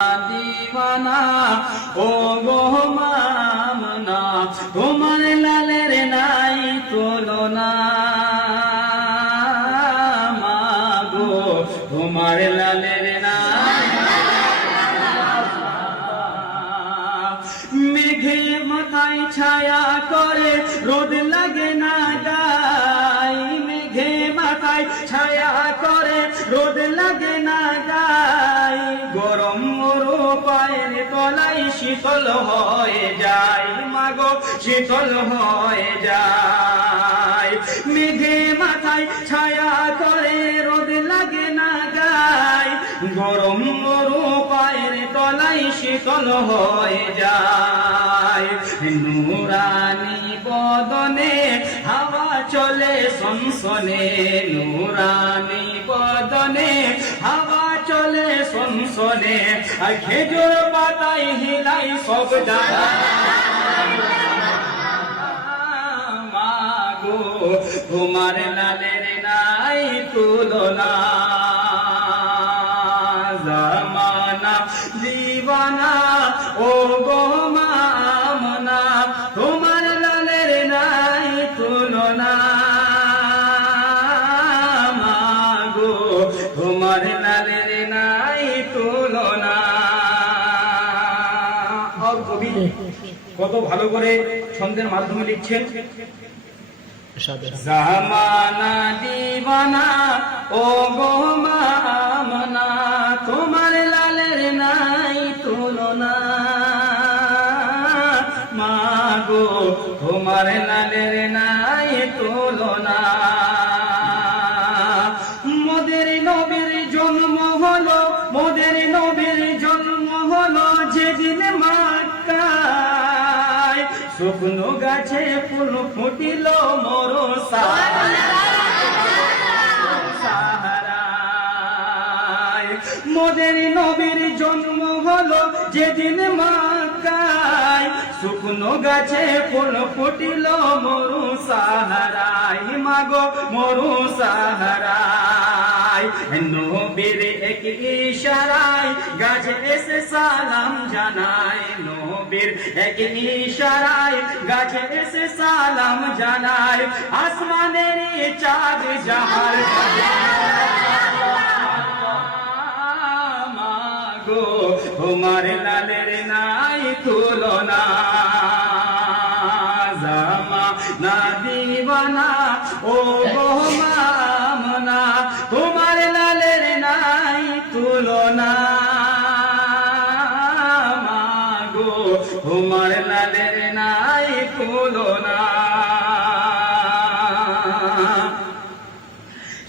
দিওয়ানা ও গো মামনা, তোমার লালের নাই তুলনা। মাগো তোমার লালের নাই। মেঘে মাথায় ছায়া করে, রোদ লাগে না গায়ে। মেঘে মাথায় ছায়া করে, রোদ লাগে না গায়ে। গরম পায়ের তলায় শীতল হয়ে যায়। মাগো শীতল হয়ে যায়। মেঘে মাথায় ছায়া করে, রোদ লাগে না গায়ে। গরম পায়ের তলায় শীতল হয়ে যায়। নুরানি বদনে হাওয়া চলে সনসনে। নুরানি বদনে হাওয়া চলে সনসনে। আর খেজুর পাতায় হিলাই সব ডালা। মাগো তোমার লালের নাই তুলনা। জামানা দিওয়ানা ও গো মামনা, তোমার লালের নাই তুলনা। মাগো তোমার লালের নাই তুলনা। কবি কত ভালো করে ছন্দের মাধ্যমে লিখছেন। জামানা দিওয়ানা ও গো মামনা, তোমার লালের নাই তুলনা। মাগো তোমার লালের নাই তুলনা। মোদের নবীর জন্ম হলো, মোদের নবীর জন্ম হলো যেদিন মক্কায়। শুকনো গাছে ফুল ফুটিল মোর সাহারায়। মোদের নবীর জন্ম হলো যেদিন মক্কায়। শুকনো গাছে ফুল ফুটিল মোর সাহারায়। মাগো মোর সাহারায়। নবীর এক ইশারায় গাছে এসে সালাম জানায়। নবীর এক ইশারায় গাছে এসে সালাম জানায়। আসমানের চাঁদ জাহার মাগো তোমার লালের নাই তুলনা। জামানা দিওয়ানা ও গো মামনা, তোমার লালের নাই তুলনা। মাগো তোমার লালের নাই তুলনা।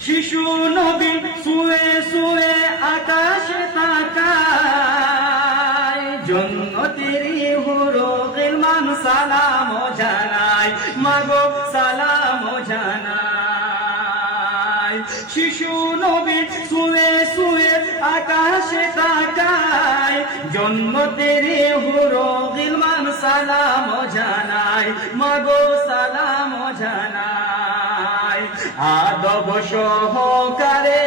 শিশু নবী শুয়ে শুয়ে আকাশে তাকায়। জন্নতের হুরো গিলমান সালাম জানায়। মাগো সালাম জানায়। শিশু নবী শুয়ে শুয়ে আকাশে তাকায়। জন্নতের হুরো গিলমান সালাম জানায়। মাগো সালাম জানায়। আদব সহকারে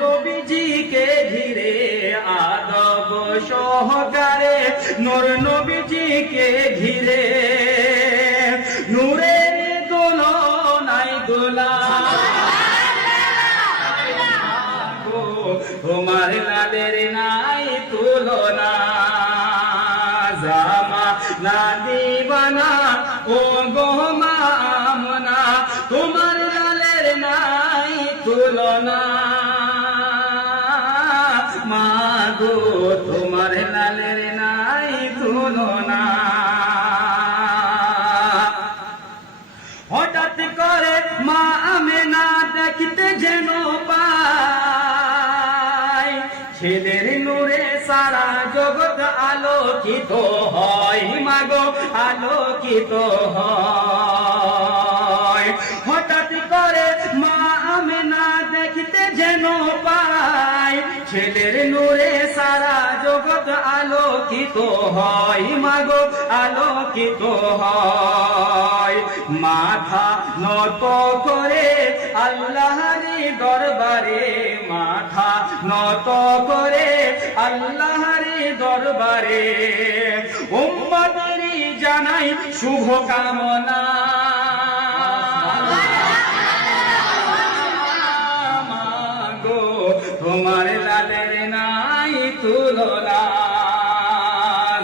নবীজিকে ঘিরে। আদব সহকারে নূর নবীজিকে ঘিরে। নূরের দোলনায় দোলা। তোমার লালের নাই তুলনা। জামানা দিওয়ানা ও গো মামনা, তোমার লালের নাই তুলনা। মাগো তোমার লালের নাই তুলনা। হঠাৎ করে মা আমেনা দেখতে যেন পায়। ছেলের নূরে সারা জগৎ আলোকিত হয়। মাগো আলোকিত হয়। হঠাৎ করে মা আমেনা দেখতে যেন পায়। ছেলের নূরে সারা জগৎ আলোকিত হয়। মাগো আলোকিত হয়। মাথা নত করে আল্লাহর দরবারে। মাথা নত করে আল্লাহর দরবারে উম্মতেরই জানাই শুভ কামনা মাগো তোমার লালের নাই তুলনা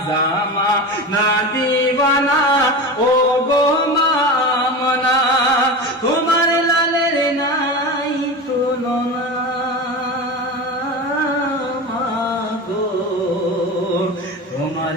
জামা না দিবানা ও গো মামনা তোমার লালের নাই তুলনা মাগো তোমার